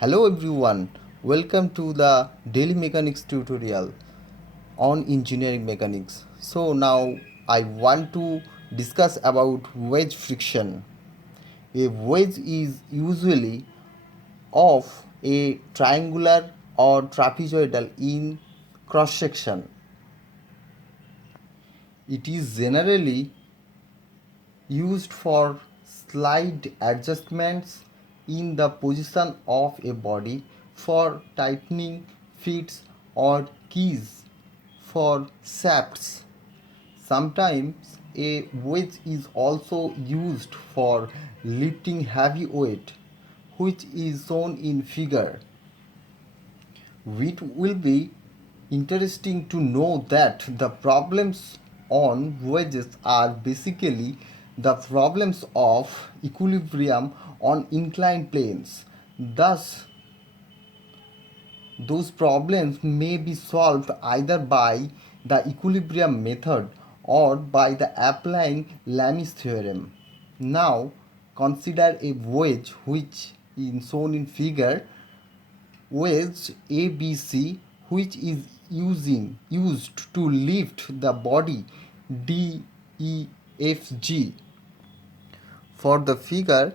Hello everyone, welcome to the daily mechanics tutorial on engineering mechanics. So now I want to discuss about wedge friction. A wedge is usually of a triangular or trapezoidal in cross section. It is generally used for slight adjustments in the position of a body, for tightening fits or keys, for shafts. Sometimes a wedge is also used for lifting heavy weight, which is shown in figure. It will be interesting to know that the problems on wedges are basically the problems of equilibrium on inclined planes. Thus, those problems may be solved either by the equilibrium method or by the applying Lami's theorem. Now, consider a wedge which is shown in figure. Wedge ABC, which is used to lift the body DEFG. For the figure,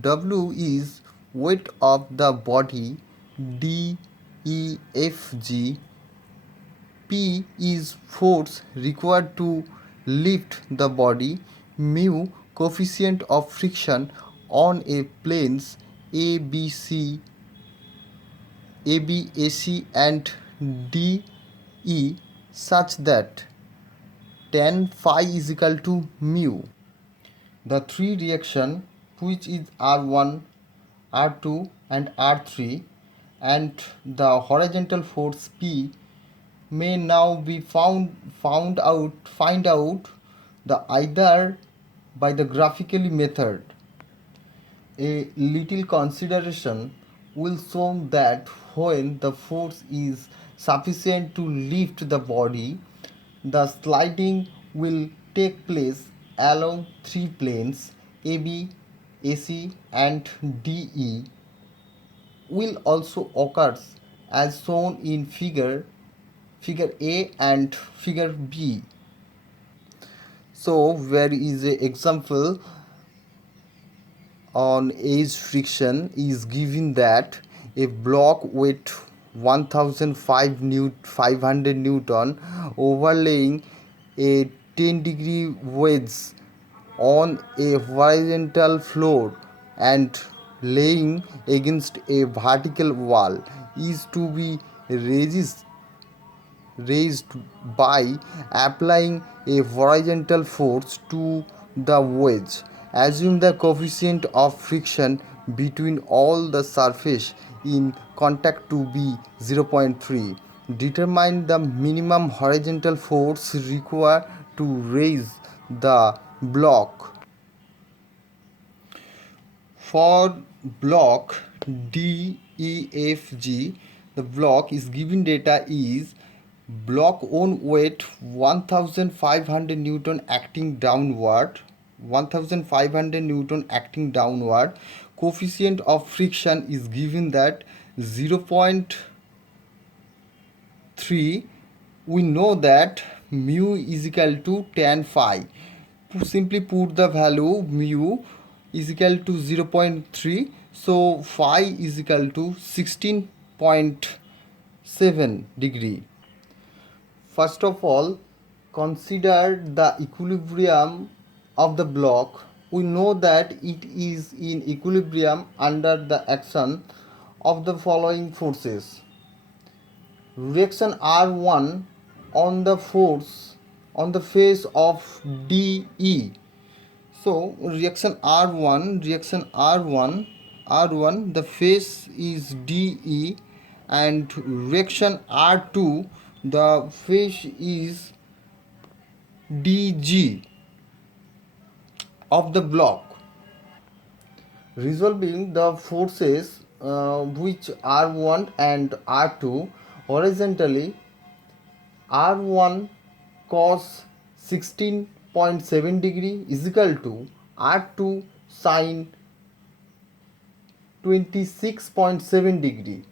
W is weight of the body DEFG. P is force required to lift the body. Mu, coefficient of friction on a planes ABC, AB, AC and DE, such that tan phi is equal to mu. The three reaction, which is R1, R2 and R3, and the horizontal force P, may now be find out the either by the graphically method. A little consideration will show that when the force is sufficient to lift the body, the sliding will take place along three planes AB, AC and DE will also occur as shown in figure A and figure B. So where is a example on edge friction is given that a block weight 1500 Newton overlaying a 10-degree wedge on a horizontal floor and laying against a vertical wall is to be raised by applying a horizontal force to the wedge. Assume the coefficient of friction between all the surface in contact to be 0.3. Determine the minimum horizontal force required to raise the block. For block DEFG, the block is given data is block own weight 1500 Newton acting downward, 1500 Newton acting downward. Coefficient of friction is given that 0.3. We know that mu is equal to tan phi. Simply put the value mu is equal to 0.3, so phi is equal to 16.7 degree. First of all, consider the equilibrium of the block. We know that it is in equilibrium under the action of the following forces. Reaction R1 on the force on the face of DE. So reaction R1, the face is DE, and reaction R2, the face is DG of the block. Resolving the forces which R1 and R2 horizontally, R1 cos 16.7 degree is equal to R2 sin 26.7 degree.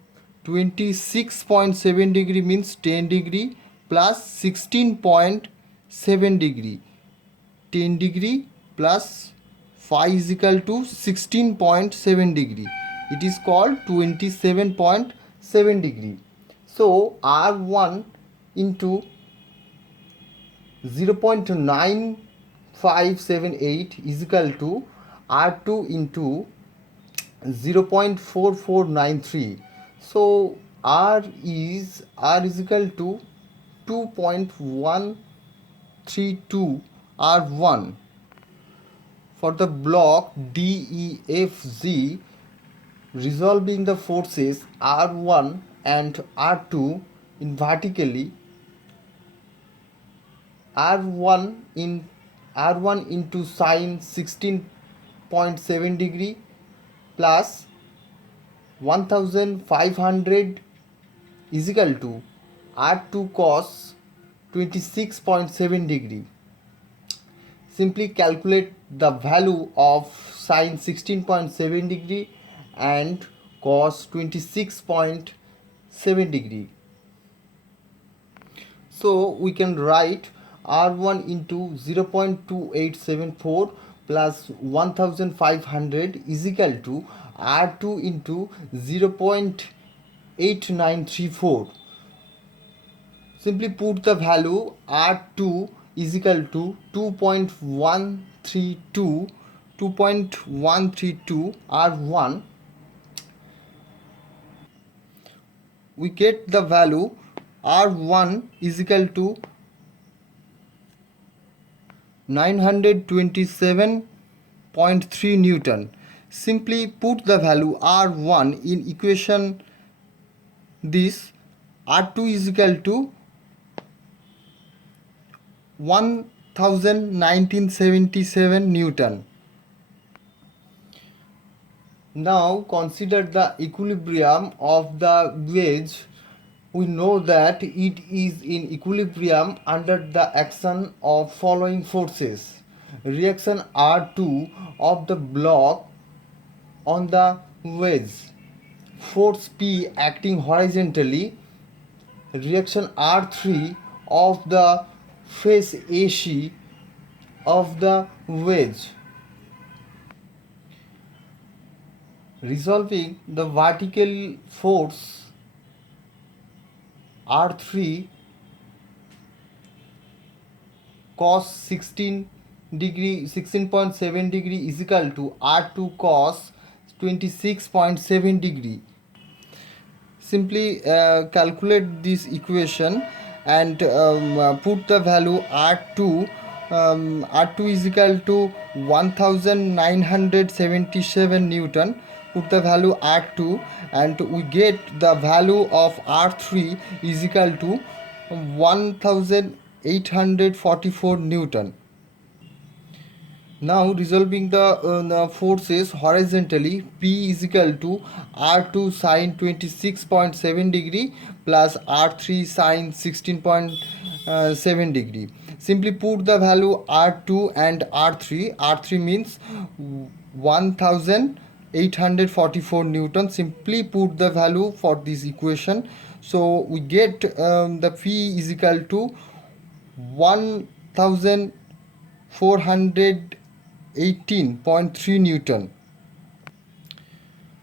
26.7 degree means 10 degree plus 16.7 degree. 10 degree plus 5 is equal to 16.7 degree. It is called 27.7 degree. So R1 into 0.9578 is equal to R2 into 0.4493. So R is equal to 2.132 R1. For the block DEFG, resolving the forces R1 and R2 in vertically, R1 into sine 16.7 degree plus 1500 is equal to R2 cos 26.7 degree. Simply calculate the value of sine 16.7 degree and cos 26.7 degree. So we can write R1 into 0.2874 plus 1500 is equal to R2 into 0.8934. Simply put the value R2 is equal to 2.132 R1. We get the value R1 is equal to 927.3 Newton. Simply put the value R1 in equation this. R2 is equal to 1977 Newton. Now consider the equilibrium of the wedge. We know that it is in equilibrium under the action of following forces. Reaction R2 of the block on the wedge, force P acting horizontally, reaction R3 of the face AC of the wedge. Resolving the vertical force R3 cos 16.7 degree is equal to R2 cos 26.7 degree. Simply calculate this equation and put the value R2. R2 is equal to 1977 Newton. Put the value R2 and we get the value of R3 is equal to 1844 Newton. Now resolving the forces horizontally, P is equal to R2 sine 26.7 degree plus R3 sine 16.7 degree. Simply put the value R2 and R3. R3 means 1844 Newton. Simply put the value for this equation. So we get the P is equal to 1418.3 Newton.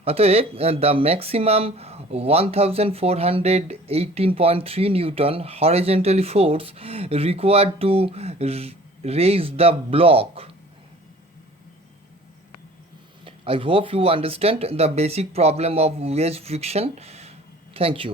অতএব the maximum 1418.3 Newton horizontally force required to raise the block. I hope you understand the basic problem of wedge friction. Thank you.